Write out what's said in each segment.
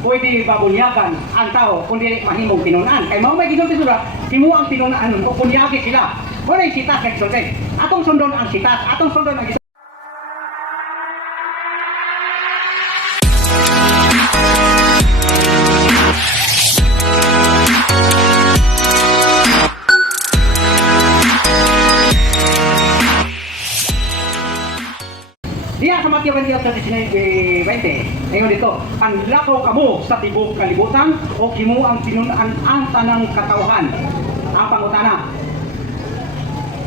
pwede babunyagan ang tao kundi mahimong tinunan. Kay mao may gisulti sila, himo ang tinunan o bunyagi sila. Wala yung sitas kay gisulti. Atong sundon ang sitas, atong sundon ang gisulti. Diya sa Mateo 28:19-20, ngayon dito, panlakaw kamo sa tibok kalibutan o himo ang tinunan ang tanang katawhan. Ang pangutana,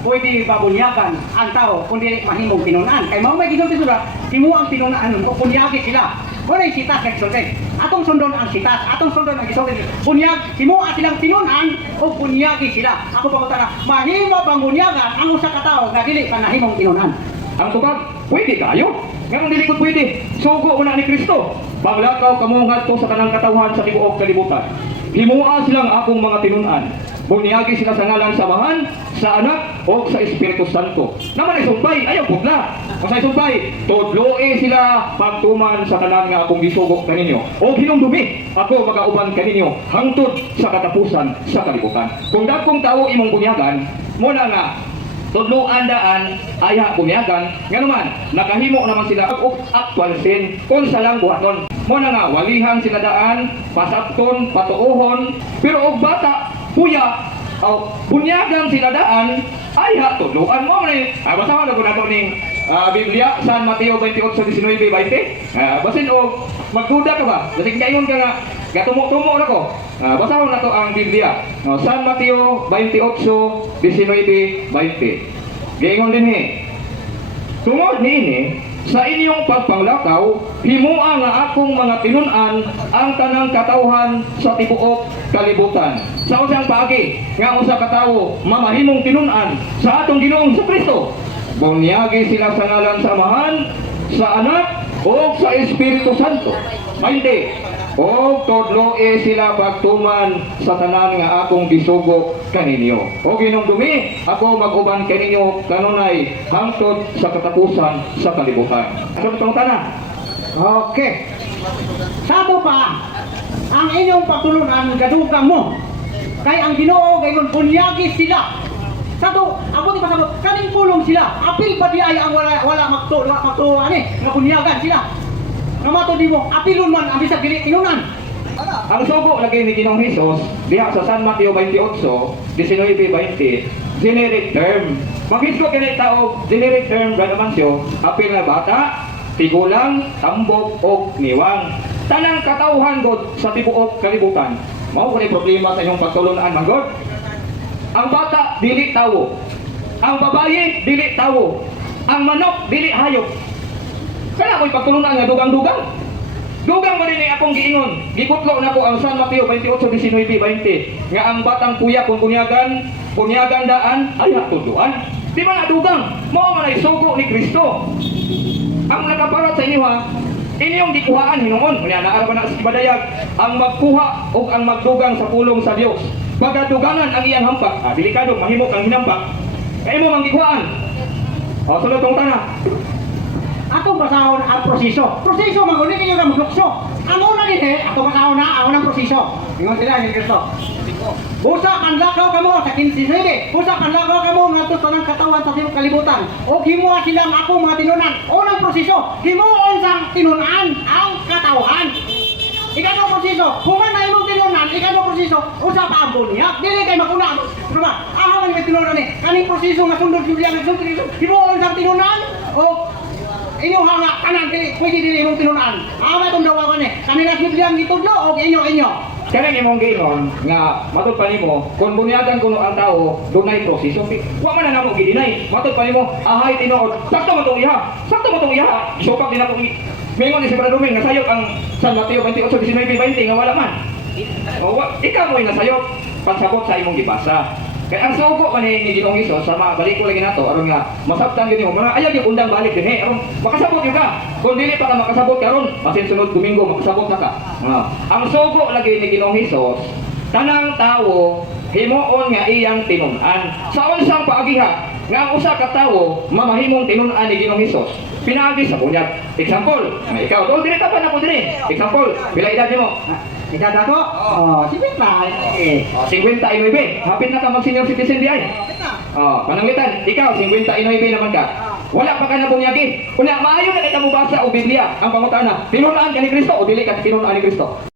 pwede babunyagan ang tao kundi mahimong tinunan. Kay mao may gisulti sila, himo ang tinunan o bunyagi sila. Wala yung sitas kay gisulti. Atong sundon ang sitas, atong sundon ang gisulti. Bunyag, himo ang silang tinunan o bunyagi sila. Ako pangutana, mahimo bang bunyagan ang usa ka tawo nga dili pa nahimong tinunan? Ang tubag, pwede kayo. Ngayon dili ko pwede. Sugo una ni Kristo. Paglakaw kamo ngadto sa kanang katawhan sa tibuok kalibutan. Himua silang akong mga tinunan. Bunyagi sila sa ngalan sa Amahan, sa Anak, o sa Espiritu Santo. Naman ay sumpay, ayaw putla. Kung sa sumpay, tudloe sila pagtuman sa tanan nga akong gisugok kaninyo. O hinumdumi, ako magauban kaninyo hangtod sa katapusan sa kalibutan. Kung dakong tao imong bunyagan, muna nga tudluan daan ayha bumiyagan nga naman nakahimo naman sila og actual sin kung sa lang buhaton mo na nga walihan sila daan pasakton patuohon pero og bata kuya bunyagan sila daan ayha tudluan mo man basahan na nato ning Biblia San Mateo 28:19-20 basin og magduda ka ba basig kaingon ka nga gatumo-tumo na ko basahon na to ang Biblia San Mateo 28:19-20 gaingon din tungod niini sa inyong pagpanglakaw himua nga akong mga tinunan ang tanang katawhan sa tibuok kalibutan sa usang paagi nga usa ka tawo mamahimong tinunan sa atong Ginoong Kristo bunyagi sila sa ngalan sa Amahan sa Anak o sa Espiritu Santo. Maindi, o tudloe sila pagtuman sa tanan nga akong gisugo kaninyo. O ginumdumi, ako mag-uban kaninyo kanunay hangtod sa katapusan sa kalibutan. Ano itong tanan? Okay. Sato pa, ang inyong pagtulunan gadugang mo. Kay ang Ginoo gayon bunyagi sila. Sato, ako di pasabot, kaning pulong sila. Apil ba di ay ang wala magto ani, nga bunyagan sila. Namato di mo, apilon man ang bisag dili tinunan. Ang sugo lagi ni Ginoong Hesus diha sa San Mateo 28:19-20 generic term. Maghisgo kini tao generic term ra naman siyo apil na bata, tigulang, tambok og niwang. Tanang katawhan gud sa tibuok kalibutan. Mao kay problema sa inyong pagtulunan manggod. Ang bata dili tawo. Ang babaye dili tawo. Ang manok dili hayop. Kaya ako'y pagtulunan nga dugang-dugang. Dugang man din akong giingon. Giputlo na ko ang San Mateo 28:19-20 nga ang batang kuya kung bunyagan daan ay hatuluan. Di ba na dugang? Mao man ay sugo ni Kristo. Ang nakaparat sa inyo inyong gikuhaan hinuon. Kaya naara pa na sa ibadayag ang magkuha o ang magdugang sa pulong sa Dios. Pagadugangan ang iyang hampak. Delikado, mahimok ang hinampak. Kaya mo mang gikuhaan. Sunod tong tanah. Atong basahon ang proseso. Proseso maguni kayo na maglukso. Ang una din atong basahon na ang unang proseso. Ingon sila ni Kristo. Busa panlakaw kamo sa 15:9. Busa panlakaw kamo ngadto sa nang katawan sa tibuok kalibutan. O himuha silang ako mga tinunan. Unang proseso, himuon sang tinunan ang katawhan. Ikaw ang proseso. Kung man imong tinunan, ikaw ang proseso. Usa pa ang bunyag. Dili kay maguna. Diba? Ako man may tinunan ni. Kaning proseso nga sundot Biblia nga sundot. Himuon sang tinunan o inyong nga kanan pwede din imong tinunan. Ama itong dawakan kanina Biblia ang itudlo o inyo. Kaya imong giingon nga matud pa nimo kung bunyagan kuno ang tao dunay proseso. Wa man na namo gidinay. Matud pa nimo ahay tinuod. Sakto mo tong iha. Supak din ako mingon ni si Brother Doming nga sayop ang San Mateo 28:19-20 nga wala man. Ikaw mo'y nasayop pagsabot sa imong gibasa. Kaya ang sugo man ni Ginoong Hesus sa mga balik ko lagi nato aron nga masabtan gyud mo mga ayag yung undang balik dinhi aron makasabot gyud ka. Kung dili pa ka makasabot karon masin sunod Domingo makasabot na ka. Ang sugo lagi ni Ginoong Hesus tanang tawo himuon nga iyang tinunan sa unsang paagiha nga ang usa ka tawo mamahimong tinun-an ni Ginoong Hesus pinaagi sa bunyag. Example, ikaw, dili ka pa na ko diri. Example, pila edad nimo? Edad ako? Si Pinta. 59. Hapit na ka mag senior citizen di ay. Pananglitan, ikaw 59 naman ka. Wala pa ka na bunyagi. Kunya maayo na kita mo basa o Biblia ang pangutana. Tinun-an ka ni Kristo o dili ka tinun-an ni Kristo?